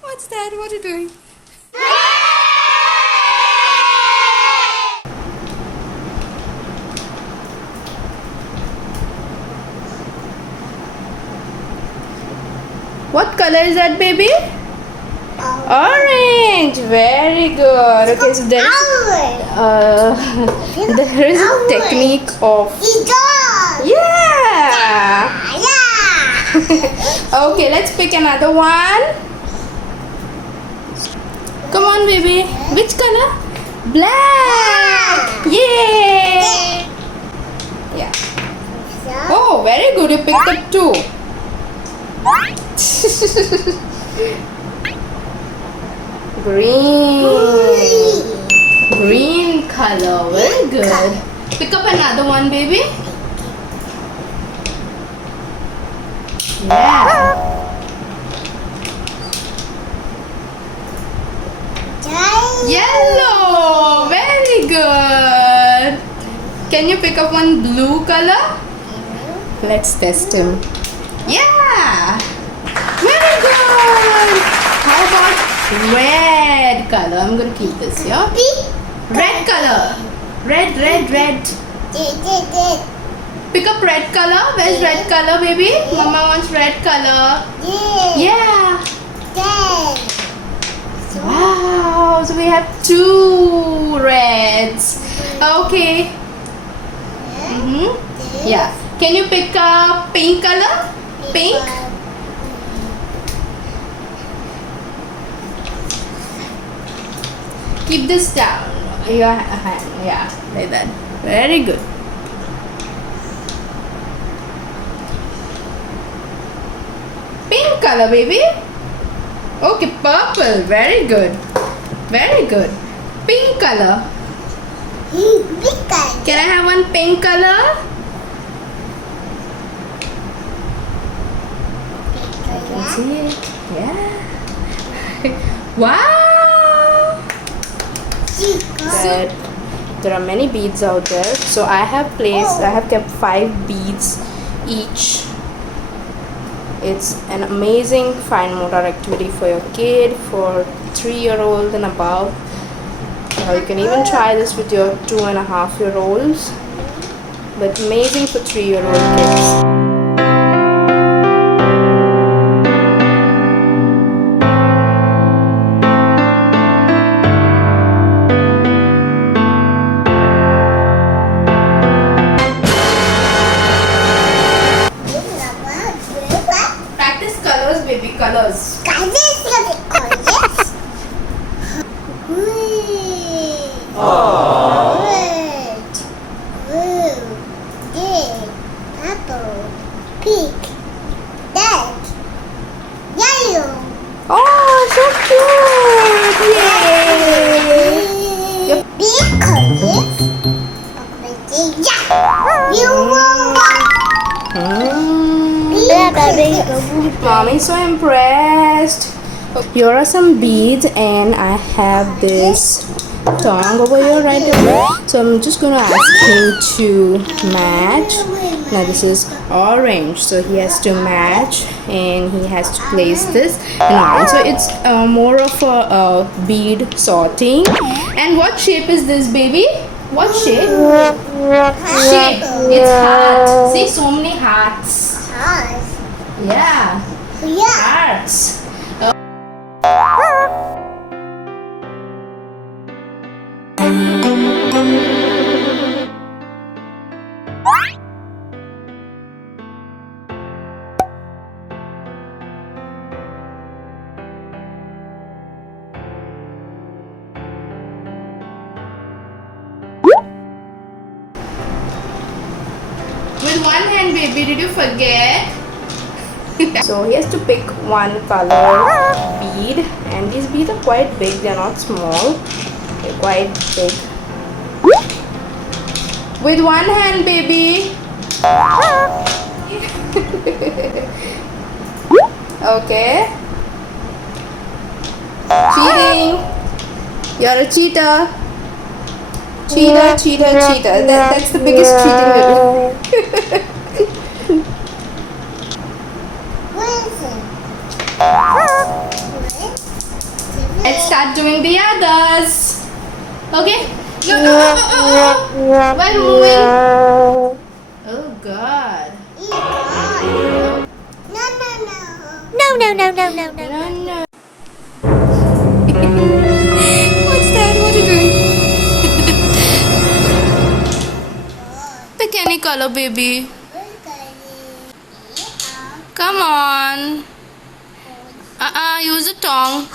What's that? What are you doing? What color is that, baby? Orange. Very good. Okay, so there is a technique of yeah. Okay, let's pick another one. Come on, baby. Which color? Black. Yay. Yeah. Oh, very good. You picked up two. Green color. Very good. Pick up another one, baby. Yeah. Yellow. Very good. Can you pick up one blue color? Let's test him. Yeah. Very good. How about red color? I'm going to keep this here. Red color. Red. Pick up red color. Where's red color, baby? Mama wants red color. Yeah. Wow. So we have two reds. Okay. Yeah. Can you pick up pink color? Pink. Keep this down. Your hand. Yeah. Like that. Very good. Pink color, baby. Okay, purple. Very good. Very good. Pink color. Can I have one pink color? I can see it. Yeah. Wow. Good. There are many beads out there. So I have kept 5 beads each. It's an amazing fine motor activity for your kid, for 3-year-old and above. You can even try this with your 2.5-year-olds. But amazing for 3-year-old kids. Baby colors. Red, blue, green, purple, pink, red, yellow. Oh, so cute! Yay! Yep. Big colors. You Mommy's so impressed. Here are some beads and I have this tongue over here right away. So I'm just going to ask him to match. Now this is orange, so he has to match and he has to place this in orange. So it's more of a bead sorting. And what shape is this, baby? What shape? Shape. It's heart. See, so many hearts. Yeah. Hearts. With one hand, baby, did you forget? So he has to pick one color bead, and these beads are quite big, they're not small, they're quite big. With one hand, baby. Okay. Cheating. You're a cheater. Cheater. That's the biggest cheating you do. Let's start doing the others. Okay? Why moving? Oh God. No. What's that? What are you doing? Pick any color, baby. Come on. Use a tongue.